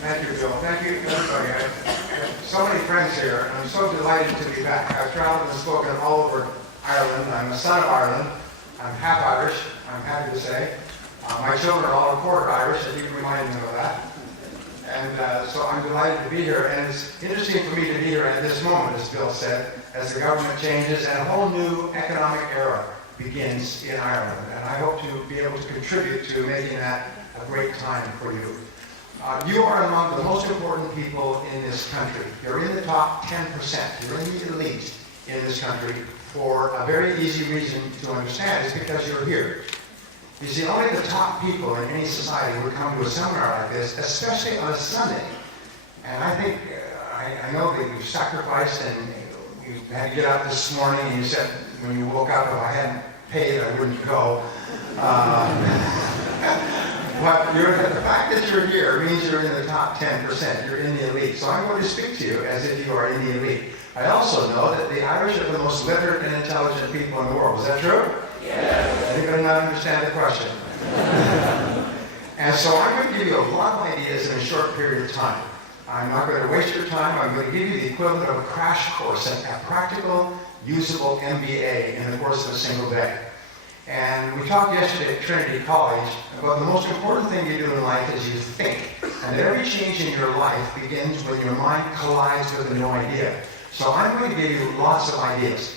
Thank you, Bill. Thank you, everybody. I have so many friends here, and I'm so delighted to be back. I've traveled and spoken all over Ireland. I'm a son of Ireland. I'm half Irish, I'm happy to say. My children are all quarter Irish, if you can remind them of that. And so I'm delighted to be here. And it's interesting for me to be here at this moment, as Bill said, as the government changes and a whole new economic era begins in Ireland. And I hope to be able to contribute to making that a great time for you. You are among the most important people in this country. You're in the top 10%. You're in the elite in this country for a very easy reason to understand. It's because you're here. You see, only the top people in any society would come to a seminar like this, especially on a Sunday. And I think, I know that you've sacrificed and you had to get up this morning and you said when you woke up, if I hadn't paid, I wouldn't go. But the fact that you're here means you're in the top 10%. You're in the elite. So I'm going to speak to you as if you are in the elite. I also know that the Irish are the most literate and intelligent people in the world. Is that true? Yes. Anybody not understand the question? And so I'm going to give you a lot of ideas in a short period of time. I'm not going to waste your time. I'm going to give you the equivalent of a crash course, a practical, usable MBA in the course of a single day. And we talked yesterday at Trinity College about the most important thing you do in life is you think. And that every change in your life begins when your mind collides with a new idea. So I'm going to give you lots of ideas.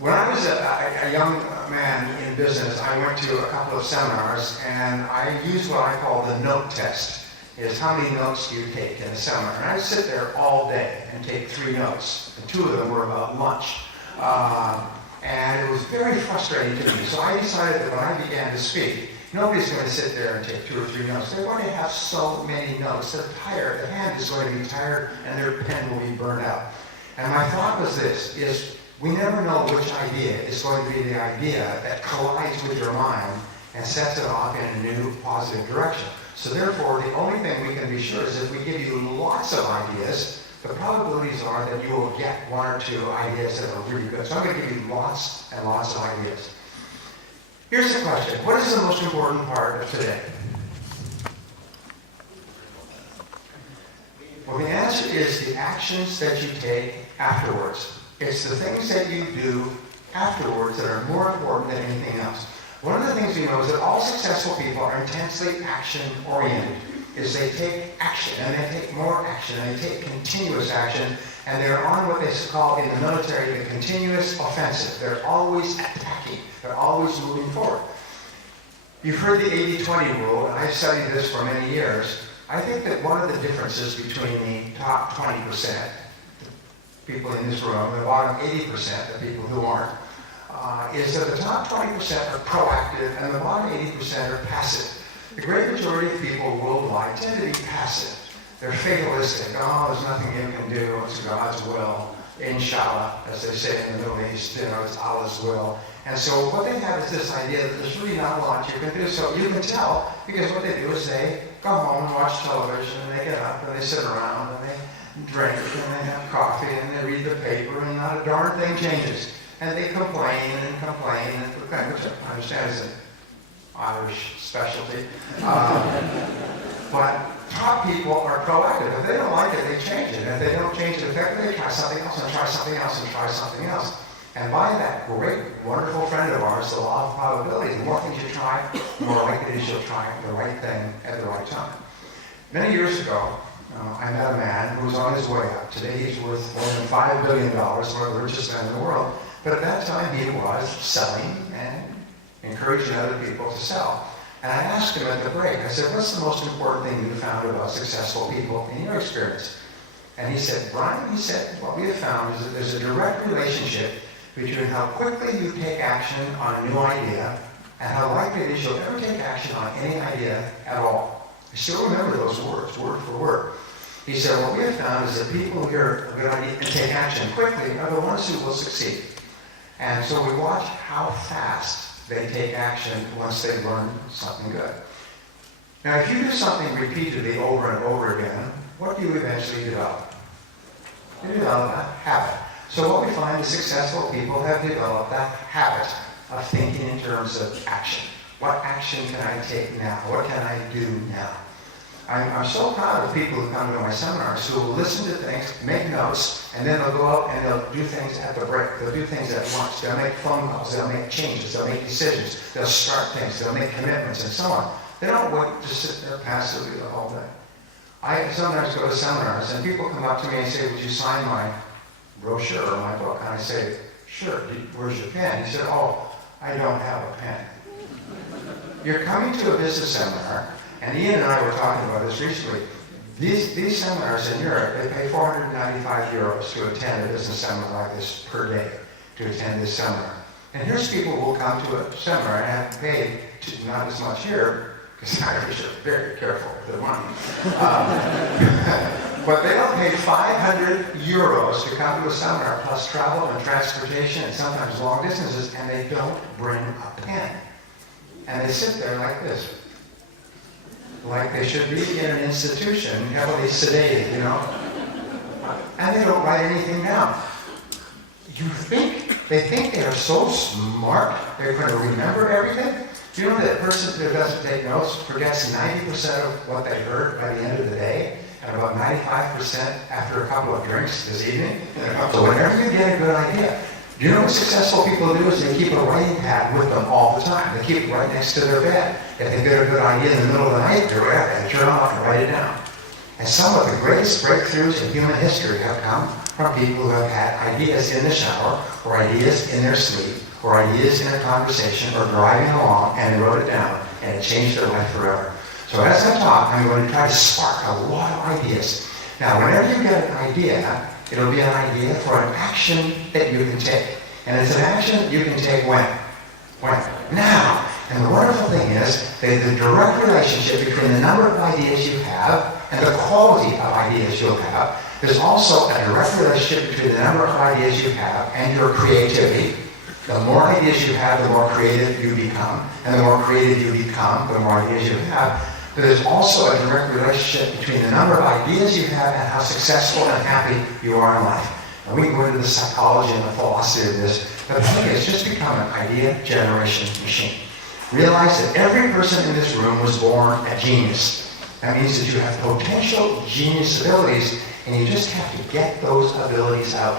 When I was a young man in business, I went to a couple of seminars and I used what I call the note test. Is how many notes do you take in a seminar? And I'd sit there all day and take 3 notes. And 2 of them were about lunch. And it was very frustrating to me. So I decided that when I began to speak, nobody's going to sit there and take 2 or 3 notes. They're going to have so many notes. They're tired. The hand is going to be tired and their pen will be burned out. And my thought was this, is we never know which idea is going to be the idea that collides with your mind and sets it off in a new positive direction. So therefore, the only thing we can be sure is if we give you lots of ideas, the probabilities are that you will get 1 or 2 ideas that are really good. So I'm going to give you lots and lots of ideas. Here's the question. What is the most important part of today? Well, the answer is the actions that you take afterwards. It's the things that you do afterwards that are more important than anything else. One of the things we know is that all successful people are intensely action-oriented. Is they take action, and they take more action, and they take continuous action, and they're on what they call in the military the continuous offensive. They're always attacking. They're always moving forward. You've heard the 80-20 rule, and I've studied this for many years. I think that one of the differences between the top 20%, the people in this room, and the bottom 80%, the people who aren't, is that the top 20% are proactive, and the bottom 80% are passive. The great majority of people worldwide tend to be passive. They're fatalistic. Oh, there's nothing you can do. It's God's will. Inshallah, as they say in the Middle East, it's Allah's will. And so what they have is this idea that there's really not a lot you can do. So you can tell, because what they do is they go home and watch television, and they get up, and they sit around, and they drink, and they have coffee, and they read the paper, and not a darn thing changes. And they complain, which I understand is an Irish specialty. But top people are proactive. If they don't like it, they change it. And if they don't change it effectively, they try something else, and try something else, and try something else. And by that great, wonderful friend of ours, the law of probability, the more things you try, the more likely it is you'll try the right thing at the right time. Many years ago, I met a man who was on his way up. Today he's worth more than $5 billion, one of the richest men in the world. But at that time he was selling and encouraging other people to sell. And I asked him at the break, I said, what's the most important thing you found about successful people in your experience? And he said, Brian, he said, what we have found is that there's a direct relationship between how quickly you take action on a new idea and how likely it is you'll ever take action on any idea at all. I still remember those words, word for word. He said, what we have found is that people who hear a good idea and take action quickly are the ones who will succeed. And so we watch how fast they take action once they learn something good. Now, if you do something repeatedly over and over again, what do you eventually develop? You develop a habit. So what we find is successful people have developed that habit of thinking in terms of action. What action can I take now? What can I do now? I'm so proud of people who come to my seminars who will listen to things, make notes, and then they'll go out and they'll do things at the break. They'll do things at once. They'll make phone calls. They'll make changes. They'll make decisions. They'll start things. They'll make commitments and so on. They don't want to sit there passively the whole day. I sometimes go to seminars and people come up to me and say, would you sign my brochure or my book? And I say, sure. Where's your pen? He said, oh, I don't have a pen. You're coming to a business seminar, and Ian and I were talking about this recently. These seminars in Europe, they pay 495 euros to attend a business seminar like this per day, to attend this seminar. And here's people who will come to a seminar and have paid not as much here, because Irish are very careful with their money. But they don't pay 500 euros to come to a seminar, plus travel and transportation and sometimes long distances, and they don't bring a pen. And they sit there like this. Like they should be in an institution, heavily sedated, you know? And they don't write anything down. They think they are so smart, they're going to remember everything. Do you know that person who doesn't take notes forgets 90% of what they heard by the end of the day, and about 95% after a couple of drinks this evening? So whenever you get a good idea, do you know what successful people do is they keep a writing pad with them all the time. They keep it right next to their bed. If they get a good idea in the middle of the night, they're going to turn off and write it down. And some of the greatest breakthroughs in human history have come from people who have had ideas in the shower, or ideas in their sleep, or ideas in a conversation, or driving along, and they wrote it down, and it changed their life forever. So as I talk, I'm going to try to spark a lot of ideas. Now, whenever you get an idea, it'll be an idea for an action that you can take. And it's an action that you can take when? Now. And the wonderful thing is that the direct relationship between the number of ideas you have and the quality of ideas you'll have. There's also a direct relationship between the number of ideas you have and your creativity. The more ideas you have, the more creative you become. And the more creative you become, the more ideas you have. But there's also a direct relationship between the number of ideas you have and how successful and happy you are in life. And we can go into the psychology and the philosophy of this, but the thing is, just become an idea generation machine. Realize that every person in this room was born a genius. That means that you have potential genius abilities, and you just have to get those abilities out.